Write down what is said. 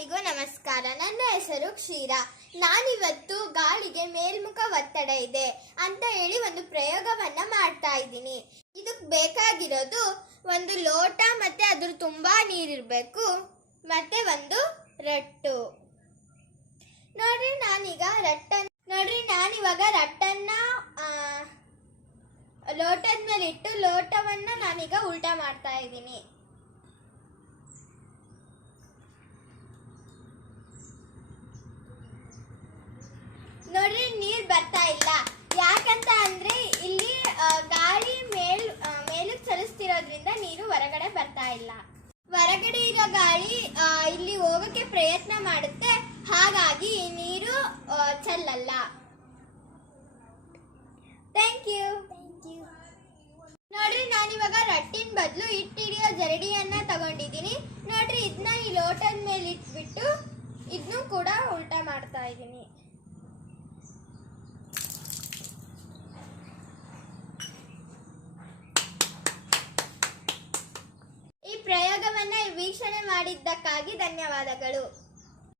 ಎಲ್ಲರಿಗೂ ನಮಸ್ಕಾರ. ನನ್ನ ಹೆಸರು ಕ್ಷೀರ. ನಾನಿವತ್ತು ಗಾಳಿಗೆ ಮೇಲ್ಮುಖ ಒತ್ತಡ ಇದೆ ಅಂತ ಹೇಳಿ ಒಂದು ಪ್ರಯೋಗವನ್ನ ಮಾಡ್ತಾ ಇದ್ದೀನಿ. ಇದಕ್ಕೆ ಬೇಕಾಗಿರೋದು ಒಂದು ಲೋಟ ಮತ್ತೆ ಅದ್ರ ತುಂಬಾ ನೀರಿರಬೇಕು, ಮತ್ತೆ ಒಂದು ರಟ್ಟು. ನೋಡ್ರಿ ನಾನಿವಾಗ ರಟ್ಟನ್ನ ಲೋಟದ ಮೇಲೆ ಇಟ್ಟು ಲೋಟವನ್ನ ನಾನೀಗ ಉಲ್ಟಾ ಮಾಡ್ತಾ ಇದ್ದೀನಿ. ನೋಡ್ರಿ ನೀರ್ ಬರ್ತಾ ಇಲ್ಲ. ಯಾಕಂತ ಅಂದ್ರೆ ಇಲ್ಲಿ ಗಾಳಿ ಮೇಲಕ್ಕೆ ಚಲಿಸ್ತಿರೋದ್ರಿಂದ ನೀರು ಹೊರಗಡೆ ಬರ್ತಾ ಇಲ್ಲ. ಹೊರಗಡೆ ಇರೋ ಗಾಳಿ ಇಲ್ಲಿ ಹೋಗಕ್ಕೆ ಪ್ರಯತ್ನ ಮಾಡುತ್ತೆ, ಹಾಗಾಗಿ ಈ ನೀರು ಚೆಲ್ಲಲ್ಲ. Thank you. ನೋಡ್ರಿ ನಾನಿವಾಗ ರಟ್ಟಿನ ಬದಲು ಹಿಡಿಯೋ ಜರಡಿಯನ್ನ ತಗೊಂಡಿದ್ದೀನಿ. ನೋಡ್ರಿ ಇದನ್ನ ಈ ಲೋಟದ ಮೇಲೆ ಇಟ್ಬಿಟ್ಟು ಇದನ್ನು ಕೂಡ ಉಲ್ಟಾ ಮಾಡ್ತಾ ಇದ್ದೀನಿ. ಈ ಪ್ರಯೋಗವನ್ನ ವೀಕ್ಷಣೆ ಮಾಡಿದ್ದಕ್ಕಾಗಿ ಧನ್ಯವಾದಗಳು.